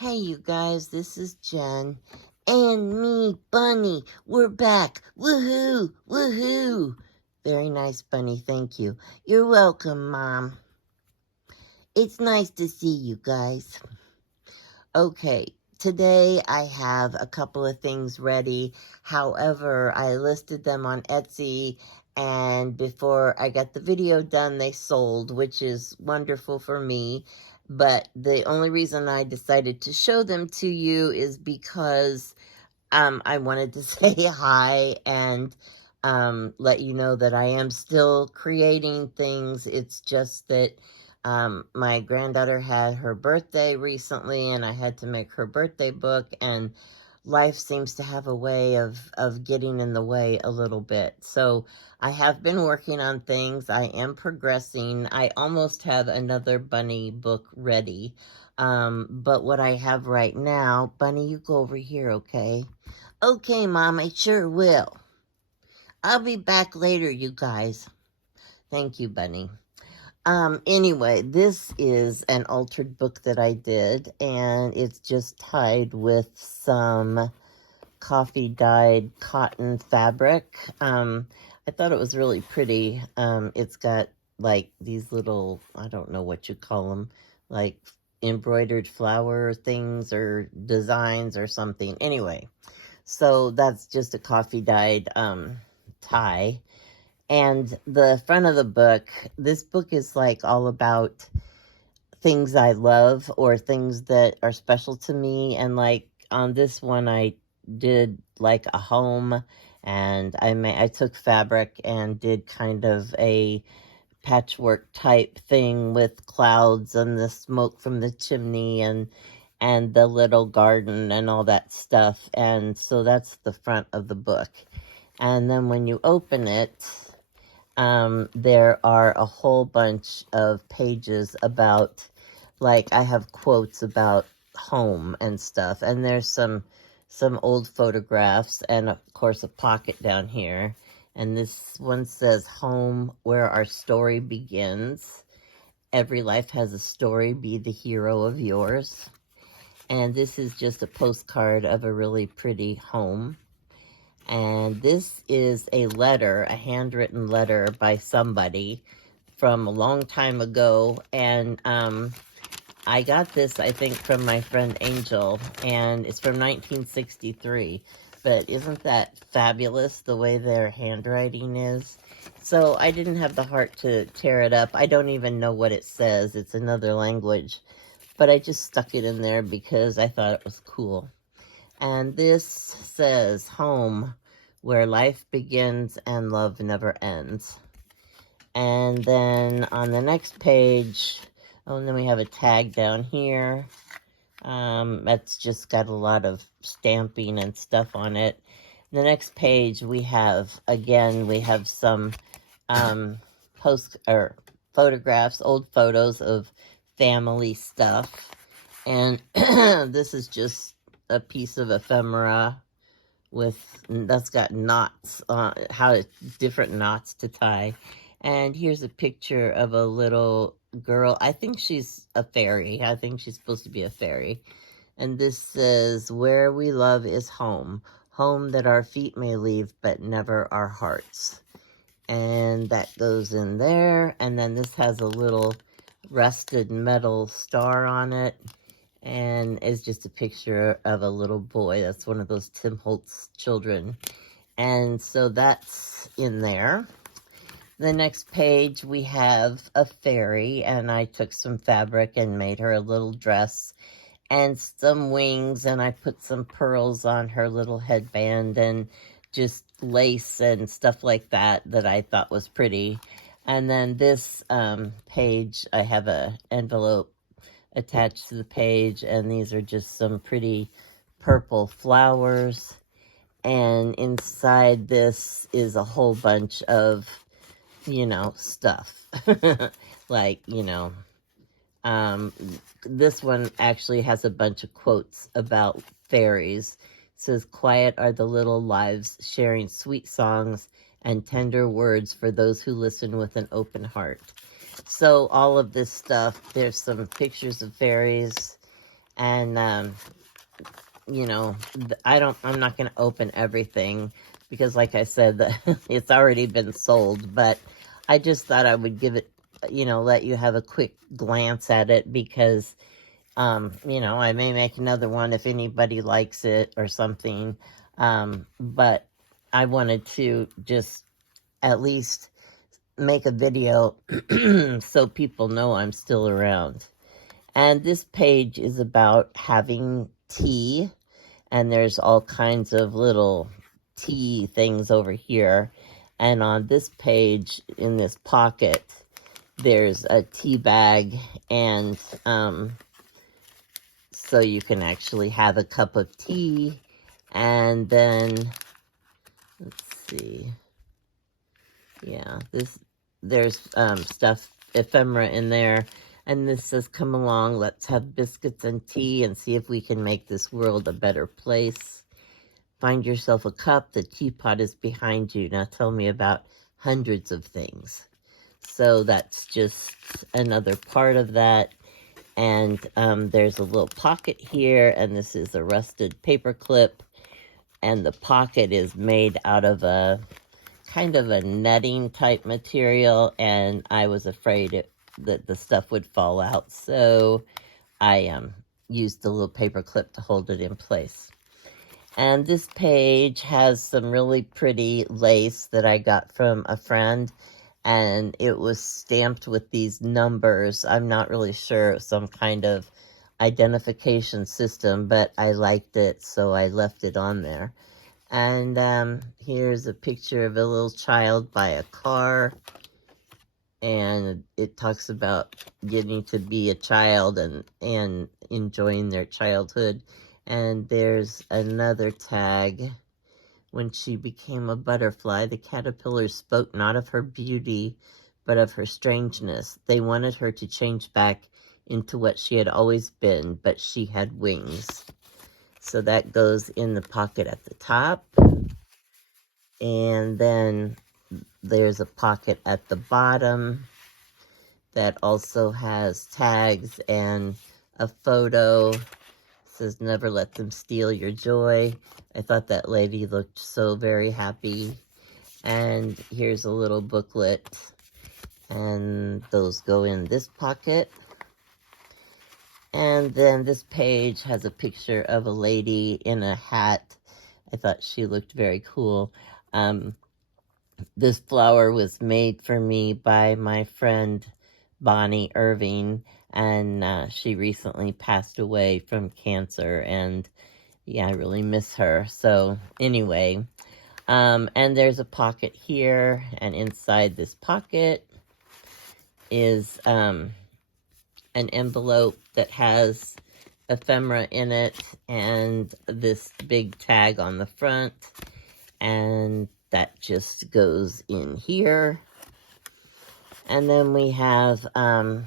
Hey, you guys, this is Jen. And me, Bunny. We're back. Woohoo! Woohoo! Very nice, Bunny. Thank you. You're welcome, Mom. It's nice to see you guys. Okay, today I have a couple of things ready. However, I listed them on Etsy, and before I got the video done, they sold, which is wonderful for me. But the only reason I decided to show them to you is because I wanted to say hi and let you know that I am still creating things. It's just that my granddaughter had her birthday recently, and I had to make her birthday book, and life seems to have a way of getting in the way a little bit. So I have been working on things. I am progressing. I almost have another bunny book ready. But what I have right now, Bunny, you go over here, okay? Okay, Mom, I sure will. I'll be back later, you guys. Thank you, Bunny. Anyway, this is an altered book that I did, and it's just tied with some coffee dyed cotton fabric. I thought it was really pretty. It's got like these little, I don't know what you call them, like embroidered flower things or designs or something. Anyway, so that's just a coffee dyed tie. And the front of the book, this book is like all about things I love or things that are special to me. And like on this one, I did like a home, and I took fabric and did kind of a patchwork type thing with clouds and the smoke from the chimney and the little garden and all that stuff. And so that's the front of the book. And then when you open it, there are a whole bunch of pages about, like, I have quotes about home and stuff, and there's some old photographs, and of course a pocket down here. And this one says, "Home, where our story begins. Every life has a story. Be the hero of yours." And this is just a postcard of a really pretty home. And this is a letter, a handwritten letter by somebody from a long time ago. And I got this, I think, from my friend Angel, and it's from 1963. But isn't that fabulous, the way their handwriting is? So I didn't have the heart to tear it up. I don't even know what it says. It's another language. But I just stuck it in there because I thought it was cool. And this says, "Home, where life begins and love never ends." And then on the next page, oh, and then we have a tag down here. That's just got a lot of stamping and stuff on it. The next page we have, again, we have some photographs, old photos of family stuff. And this is just a piece of ephemera that's got knots, different knots to tie. And here's a picture of a little girl. I think she's a fairy. I think she's supposed to be a fairy. And this says, "Where we love is home. Home that our feet may leave, but never our hearts." And that goes in there. And then this has a little rusted metal star on it, and is just a picture of a little boy. That's one of those Tim Holtz children. And so that's in there. The next page we have a fairy, and I took some fabric and made her a little dress and some wings, and I put some pearls on her little headband and just lace and stuff like that I thought was pretty. And then this page, I have a envelope attached to the page, and these are just some pretty purple flowers. And inside this is a whole bunch of, stuff. Like, this one actually has a bunch of quotes about fairies. It says, "Quiet are the little lives, sharing sweet songs and tender words for those who listen with an open heart." So all of this stuff, there's some pictures of fairies, And, you know, I'm not going to open everything because, like I said, it's already been sold. But I just thought I would give it, let you have a quick glance at it because, I may make another one if anybody likes it or something. But I wanted to just at least make a video so people know I'm still around. And this page is about having tea, and there's all kinds of little tea things over here. And on this page, in this pocket, there's a tea bag, and so you can actually have a cup of tea. And then, let's see, yeah, there's stuff, ephemera in there. And this says, come along, let's have biscuits and tea and see if we can make this world a better place. Find yourself a cup, the teapot is behind you. Now tell me about hundreds of things. So that's just another part of that. And there's a little pocket here, and this is a rusted paper clip. And the pocket is made out of a kind of a netting type material, and I was afraid that the stuff would fall out, so I used the little paper clip to hold it in place. And this page has some really pretty lace that I got from a friend, and it was stamped with these numbers. I'm not really sure, some kind of identification system, but I liked it, so I left it on there. And here's a picture of a little child by a car, and it talks about getting to be a child and enjoying their childhood. And there's another tag. When she became a butterfly, the caterpillars spoke not of her beauty, but of her strangeness. They wanted her to change back into what she had always been, but she had wings. So that goes in the pocket at the top. And then there's a pocket at the bottom that also has tags and a photo. It says, never let them steal your joy. I thought that lady looked so very happy. And here's a little booklet. And those go in this pocket. And then this page has a picture of a lady in a hat. I thought she looked very cool. This flower was made for me by my friend Bonnie Irving, and she recently passed away from cancer, and yeah, I really miss her. So anyway, and there's a pocket here, and inside this pocket is an envelope that has ephemera in it and this big tag on the front, and that just goes in here. And then we have a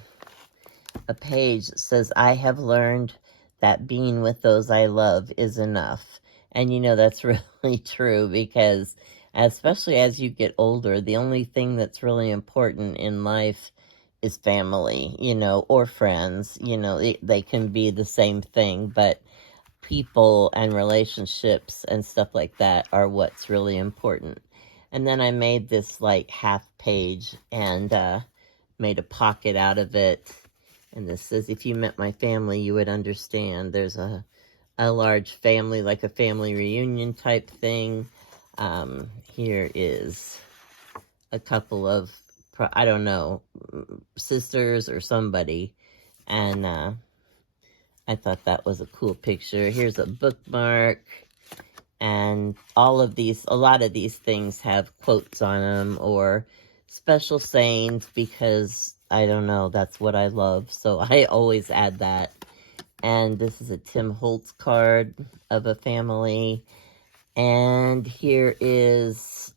page that says, I have learned that being with those I love is enough. And that's really true, because especially as you get older, the only thing that's really important in life is family, or friends. They can be the same thing, but people and relationships and stuff like that are what's really important. And then I made this like half page and made a pocket out of it. And this says, if you met my family, you would understand. There's a large family, like a family reunion type thing. Here is a couple of, I don't know, sisters or somebody. And I thought that was a cool picture. Here's a bookmark. And a lot of these things have quotes on them or special sayings, because I don't know, that's what I love. So I always add that. And this is a Tim Holtz card of a family. And here is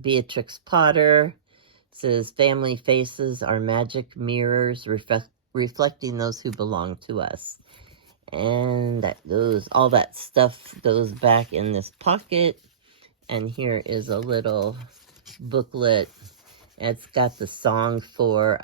Beatrix Potter. It says, family faces are magic mirrors reflecting those who belong to us. And all that stuff goes back in this pocket. And here is a little booklet. It's got the song for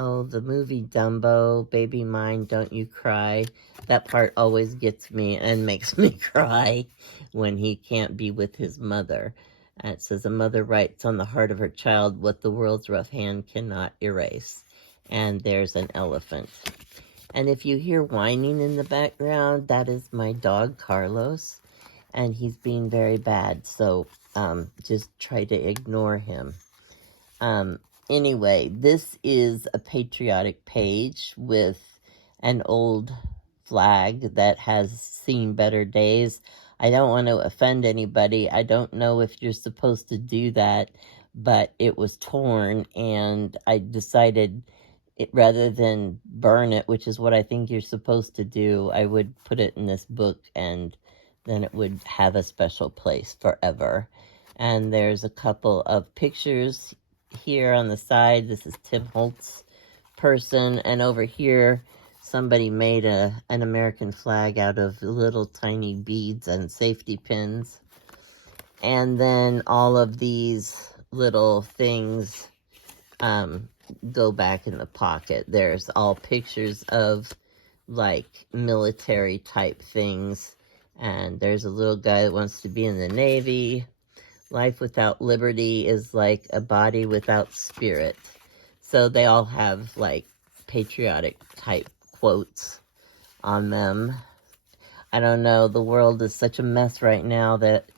Oh, the movie Dumbo, Baby Mine, Don't You Cry. That part always gets me and makes me cry when he can't be with his mother. And it says, a mother writes on the heart of her child what the world's rough hand cannot erase. And there's an elephant. And if you hear whining in the background, that is my dog, Carlos. And he's being very bad, so just try to ignore him. Anyway, this is a patriotic page with an old flag that has seen better days. I don't want to offend anybody. I don't know if you're supposed to do that, but it was torn, and I decided rather than burn it, which is what I think you're supposed to do, I would put it in this book, and then it would have a special place forever. And there's a couple of pictures here on the side. This is Tim Holtz person, and over here somebody made an American flag out of little tiny beads and safety pins. And then all of these little things go back in the pocket. There's all pictures of like military type things, and there's a little guy that wants to be in the Navy. Life without liberty is like a body without spirit. So they all have like patriotic type quotes on them. I don't know, the world is such a mess right now that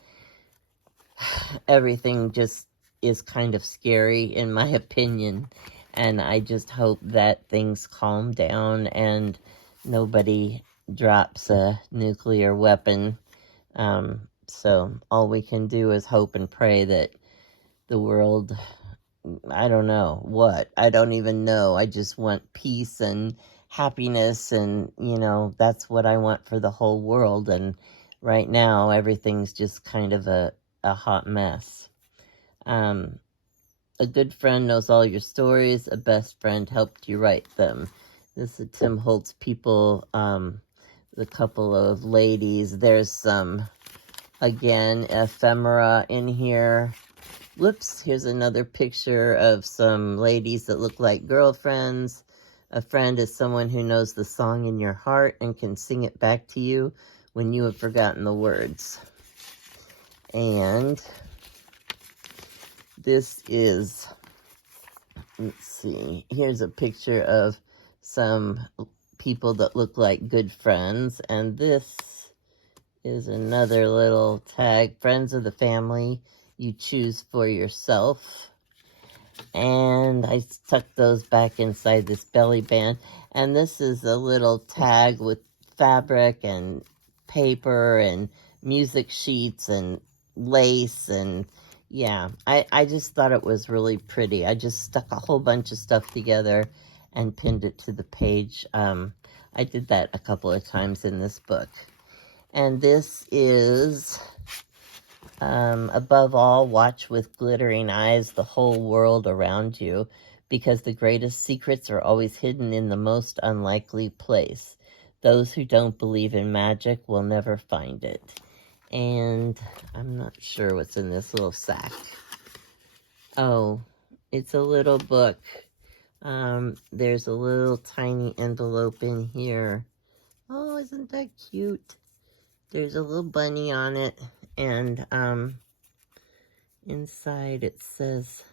everything just is kind of scary in my opinion. And I just hope that things calm down and nobody drops a nuclear weapon. So all we can do is hope and pray that the world, I don't know what, I don't even know. I just want peace and happiness, and, you know, that's what I want for the whole world. And right now, everything's just kind of a hot mess. A good friend knows all your stories. A best friend helped you write them. This is Tim Holtz people, the couple of ladies. There's some, again, ephemera in here. Whoops, here's another picture of some ladies that look like girlfriends. A friend is someone who knows the song in your heart and can sing it back to you when you have forgotten the words. And this is, let's see, here's a picture of some people that look like good friends. And this is another little tag, friends of the family you choose for yourself. And I stuck those back inside this belly band. And this is a little tag with fabric and paper and music sheets and lace. And yeah, I just thought it was really pretty. I just stuck a whole bunch of stuff together and pinned it to the page. I did that a couple of times in this book. And this is, above all, watch with glittering eyes the whole world around you, because the greatest secrets are always hidden in the most unlikely place. Those who don't believe in magic will never find it. And I'm not sure what's in this little sack. Oh, it's a little book. There's a little tiny envelope in here. Oh, isn't that cute? There's a little bunny on it, and inside it says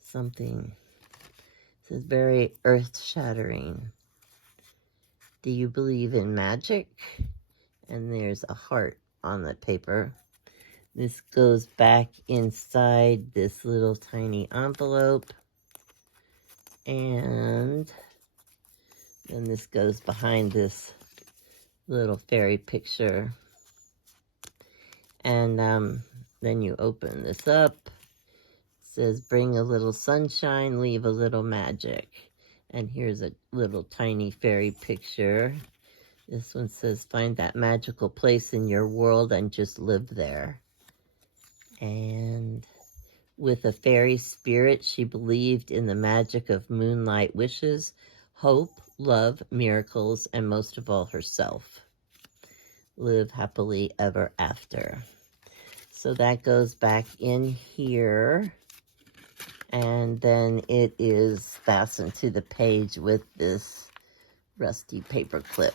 something. It says, very earth-shattering. Do you believe in magic? And there's a heart on the paper. This goes back inside this little tiny envelope. And then this goes behind this little fairy picture. And then you open this up. It says, bring a little sunshine, leave a little magic. And here's a little tiny fairy picture. This one says, find that magical place in your world and just live there. And with a fairy spirit, she believed in the magic of moonlight wishes, hope, love, miracles, and most of all, herself. Live happily ever after. So that goes back in here. And then it is fastened to the page with this rusty paper clip.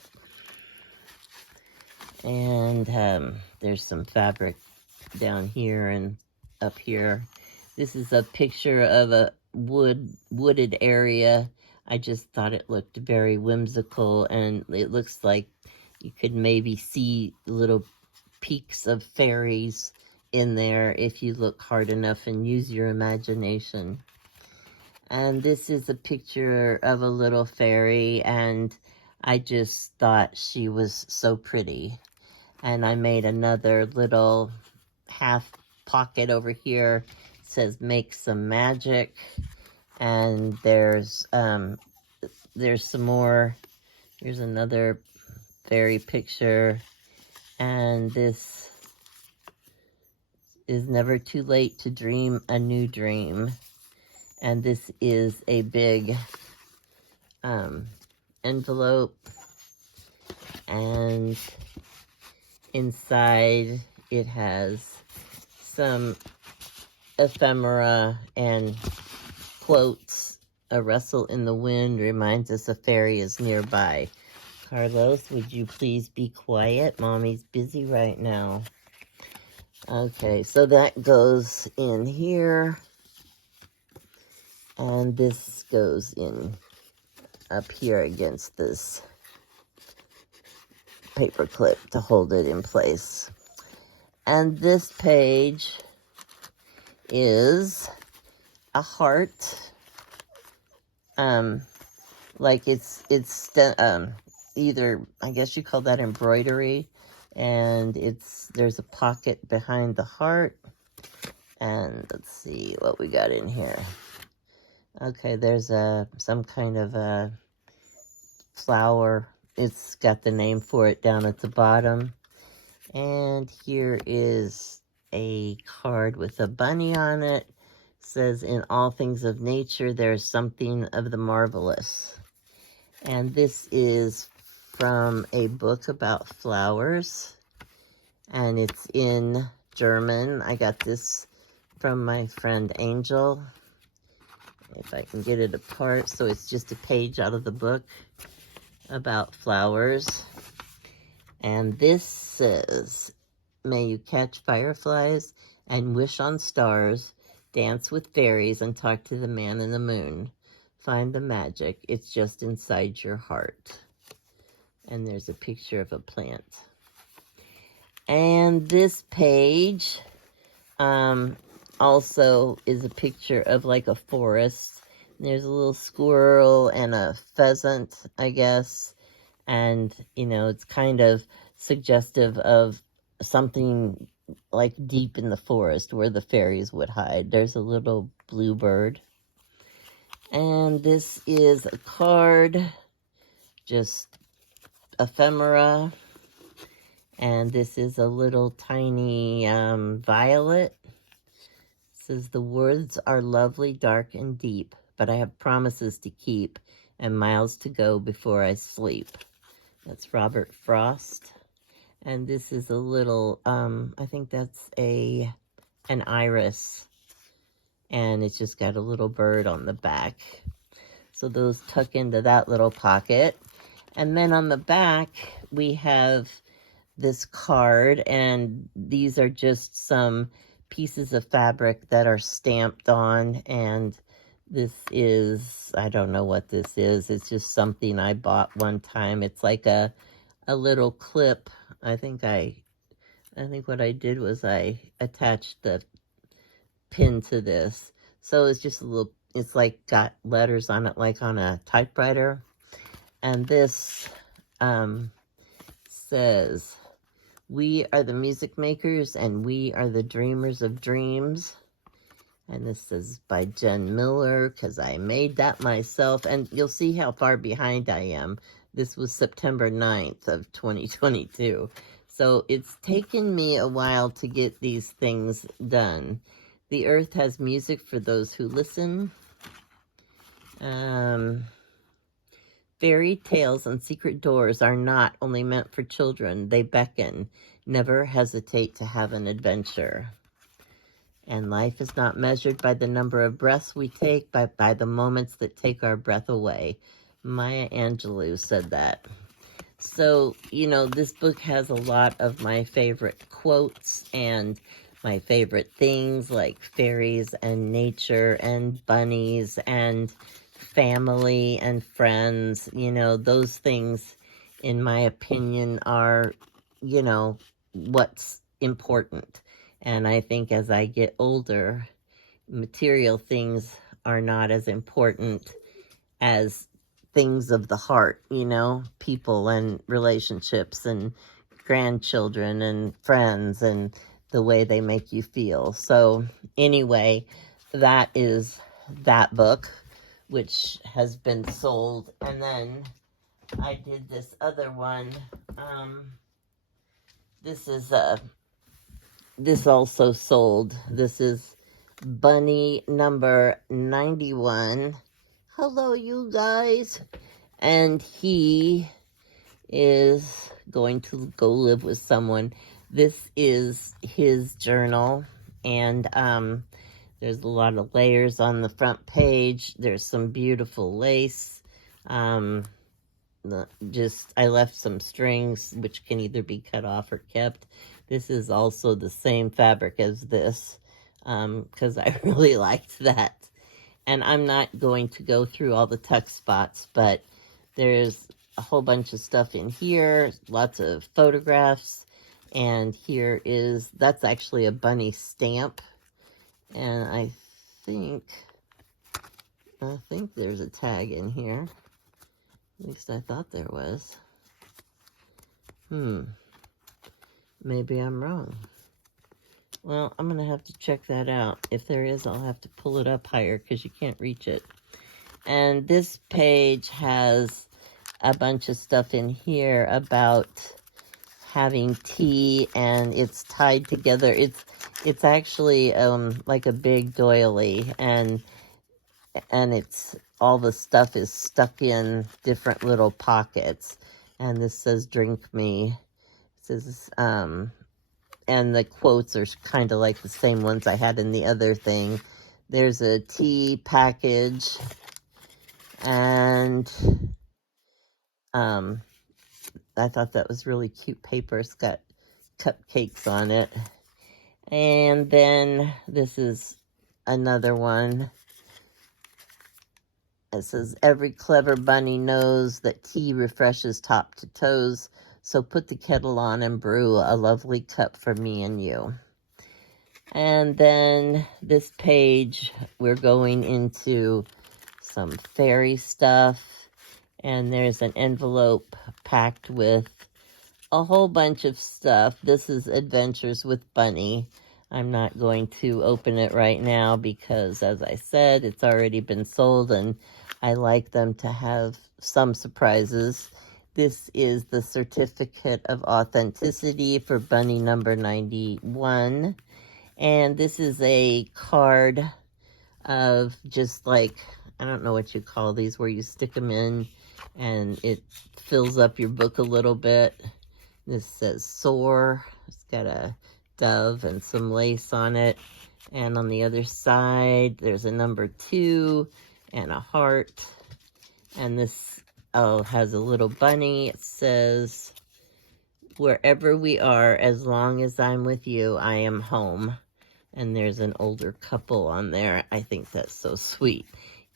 And there's some fabric down here and up here. This is a picture of a wooded area. I just thought it looked very whimsical, and it looks like you could maybe see little peaks of fairies in there if you look hard enough and use your imagination. And this is a picture of a little fairy, and I just thought she was so pretty. And I made another little half pocket over here. It says make some magic. And there's some more. Here's another fairy picture. And this is never too late to dream a new dream. And this is a big envelope, and inside it has some ephemera and quotes. A rustle in the wind reminds us a fairy is nearby. Carlos, would you please be quiet? Mommy's busy right now. Okay, so that goes in here. And this goes in up here against this paper clip to hold it in place. And this page is a heart. Like it's either, I guess you call that embroidery. And there's a pocket behind the heart. And let's see what we got in here. Okay, there's some kind of a flower. It's got the name for it down at the bottom. And here is a card with a bunny on it. It says, in all things of nature, there's something of the marvelous. And this is from a book about flowers. And it's in German. I got this from my friend Angel. If I can get it apart. So it's just a page out of the book about flowers. And this says, may you catch fireflies and wish on stars, dance with fairies and talk to the man in the moon. Find the magic. It's just inside your heart. And there's a picture of a plant. And this page also is a picture of like a forest. There's a little squirrel and a pheasant, I guess. And, you know, it's kind of suggestive of something like deep in the forest where the fairies would hide. There's a little bluebird. And this is a card, just ephemera. And this is a little tiny violet. Says, the woods are lovely, dark, and deep, but I have promises to keep and miles to go before I sleep. That's Robert Frost. And this is a little, I think that's an iris. And it's just got a little bird on the back. So those tuck into that little pocket. And then on the back, we have this card, and these are just some pieces of fabric that are stamped on, and this is, I don't know what this is. It's just something I bought one time. It's like a little clip. I think what I did was I attached the pin to this. So it's just a little, it's like got letters on it like on a typewriter. And this says, we are the music makers and we are the dreamers of dreams. And this is by Jen Miller, because I made that myself. And you'll see how far behind I am. This was September 9th of 2022. So it's taken me a while to get these things done. The earth has music for those who listen. Fairy tales and secret doors are not only meant for children. They beckon. Never hesitate to have an adventure. And life is not measured by the number of breaths we take, but by the moments that take our breath away. Maya Angelou said that. So, this book has a lot of my favorite quotes and my favorite things like fairies and nature and bunnies and family and friends. Those things, in my opinion, are, what's important. And I think as I get older, material things are not as important as things of the heart, people and relationships and grandchildren and friends and the way they make you feel. So anyway, that is that book, which has been sold. And then I did this other one. This also sold. This is Bunny number 91. Hello, you guys. And he is going to go live with someone. This is his journal, and there's a lot of layers on the front page. There's some beautiful lace. I left some strings, which can either be cut off or kept. This is also the same fabric as this, because I really liked that. And I'm not going to go through all the tuck spots, but there's a whole bunch of stuff in here, lots of photographs, and that's actually a bunny stamp, and I think there's a tag in here. At least I thought there was. Maybe I'm wrong. Well, I'm going to have to check that out. If there is, I'll have to pull it up higher because you can't reach it. And this page has a bunch of stuff in here about having tea, and it's tied together. It's actually like a big doily, and it's all the stuff is stuck in different little pockets. And this says "Drink Me." It says and the quotes are kind of like the same ones I had in the other thing. There's a tea package, and I thought that was really cute paper. It's got cupcakes on it. And then this is another one. It says, every clever bunny knows that tea refreshes top to toes, so put the kettle on and brew a lovely cup for me and you. And then this page, we're going into some fairy stuff. And there's an envelope packed with a whole bunch of stuff. This is Adventures with Bunny. I'm not going to open it right now because, as I said, it's already been sold, and I like them to have some surprises. This is the Certificate of Authenticity for Bunny number 91. And this is a card of just like, I don't know what you call these, where you stick them in and it fills up your book a little bit. This says Soar. It's got a dove and some lace on it. And on the other side, there's a number 2 and a heart. And this has a little bunny. It says, wherever we are, as long as I'm with you, I am home. And there's an older couple on there. I think that's so sweet.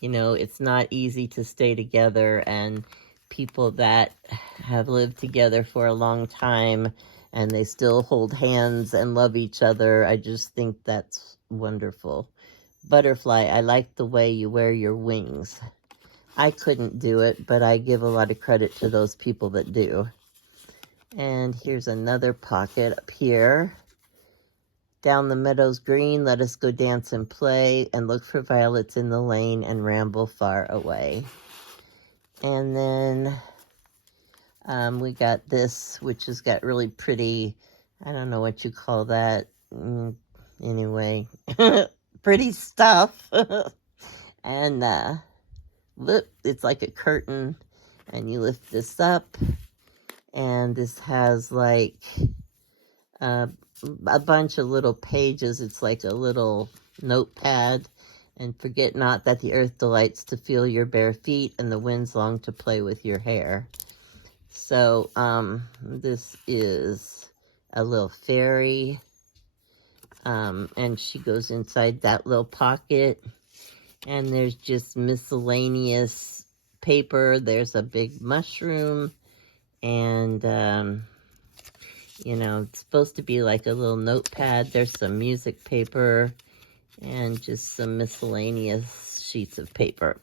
It's not easy to stay together, and people that have lived together for a long time and they still hold hands and love each other, I just think that's wonderful. Butterfly, I like the way you wear your wings. I couldn't do it, but I give a lot of credit to those people that do. And here's another pocket up here. Down the meadows green, let us go dance and play, and look for violets in the lane and ramble far away. And then we got this, which has got really pretty, I don't know what you call that. Anyway, pretty stuff. And look, it's like a curtain, and you lift this up, and this has like uh, a bunch of little pages. It's like a little notepad. And forget not that the earth delights to feel your bare feet and the winds long to play with your hair. So, this is a little fairy. And she goes inside that little pocket. And there's just miscellaneous paper. There's a big mushroom. And, you know, it's supposed to be like a little notepad. There's some music paper and just some miscellaneous sheets of paper.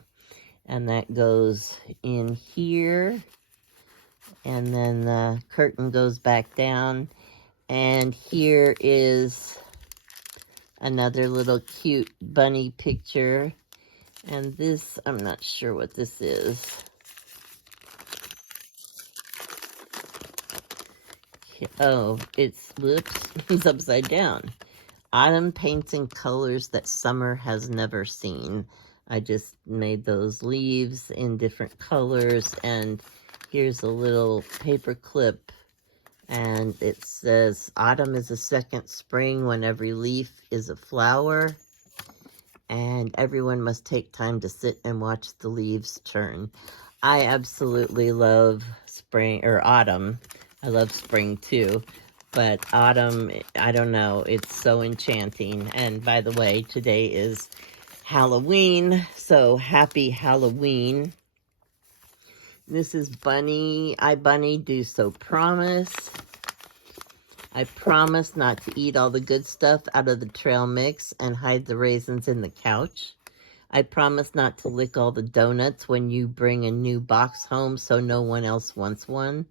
And that goes in here. And then the curtain goes back down. And here is another little cute bunny picture. And this, I'm not sure what this is. Oh, whoops, it's upside down. Autumn paints in colors that summer has never seen. I just made those leaves in different colors, and here's a little paper clip, and it says, autumn is a second spring when every leaf is a flower, and everyone must take time to sit and watch the leaves turn. I absolutely love spring, or autumn. I love spring too, but autumn, I don't know, it's so enchanting. And by the way, today is Halloween, so happy Halloween. This is Bunny. I, Bunny, do so promise. I promise not to eat all the good stuff out of the trail mix and hide the raisins in the couch. I promise not to lick all the donuts when you bring a new box home so no one else wants one.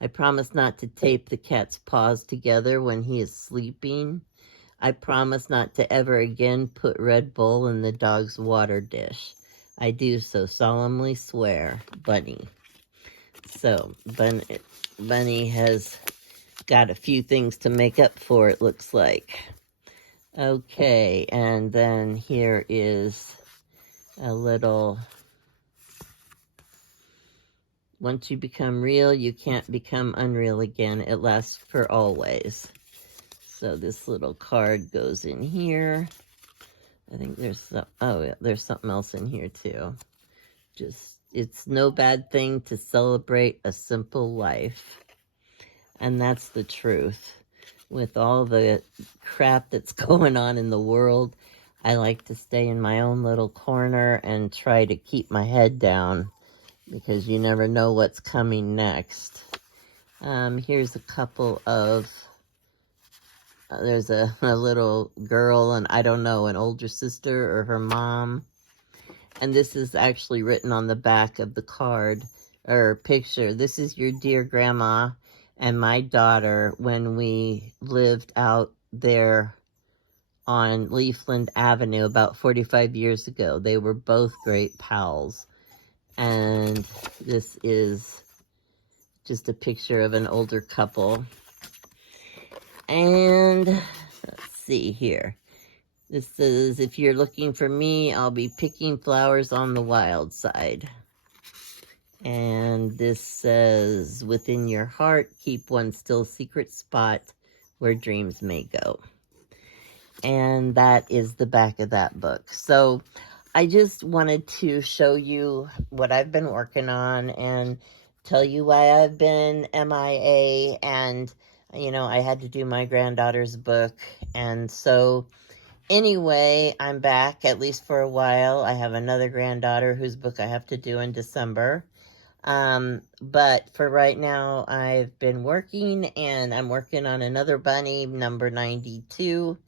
I promise not to tape the cat's paws together when he is sleeping. I promise not to ever again put Red Bull in the dog's water dish. I do so solemnly swear, Bunny. So, Bunny has got a few things to make up for, it looks like. Okay, and then here is a little... Once you become real, you can't become unreal again. It lasts for always. So this little card goes in here. I think there's some, oh yeah, there's something else in here too. Just, it's no bad thing to celebrate a simple life. And that's the truth. With all the crap that's going on in the world, I like to stay in my own little corner and try to keep my head down, because you never know what's coming next. Here's a couple of, there's a little girl, and I don't know, an older sister or her mom. And this is actually written on the back of the card, or picture. This is your dear grandma and my daughter when we lived out there on Leafland Avenue about 45 years ago. They were both great pals. And this is just a picture of an older couple. And let's see here. This says, if you're looking for me, I'll be picking flowers on the wild side. And this says, within your heart, keep one still secret spot where dreams may go. And that is the back of that book. So I just wanted to show you what I've been working on and tell you why I've been MIA. And, you know, I had to do my granddaughter's book. And so anyway, I'm back, at least for a while. I have another granddaughter whose book I have to do in December. But for right now, I've been working, and I'm working on another bunny, number 92.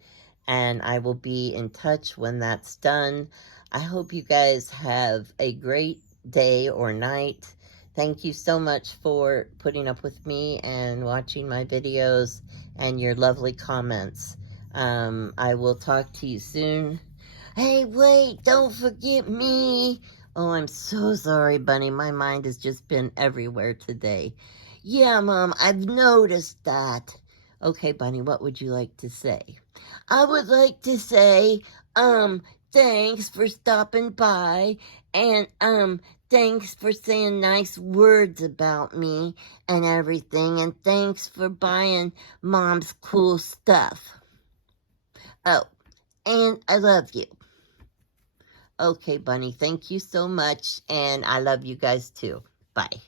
And I will be in touch when that's done. I hope you guys have a great day or night. Thank you so much for putting up with me and watching my videos and your lovely comments. I will talk to you soon. Hey, wait, don't forget me. Oh, I'm so sorry, Bunny. My mind has just been everywhere today. Yeah, Mom, I've noticed that. Okay, Bunny, what would you like to say? I would like to say, thanks for stopping by, and, Thanks for saying nice words about me and everything. And thanks for buying Mom's cool stuff. Oh, and I love you. Okay, Bunny, thank you so much. And I love you guys too. Bye.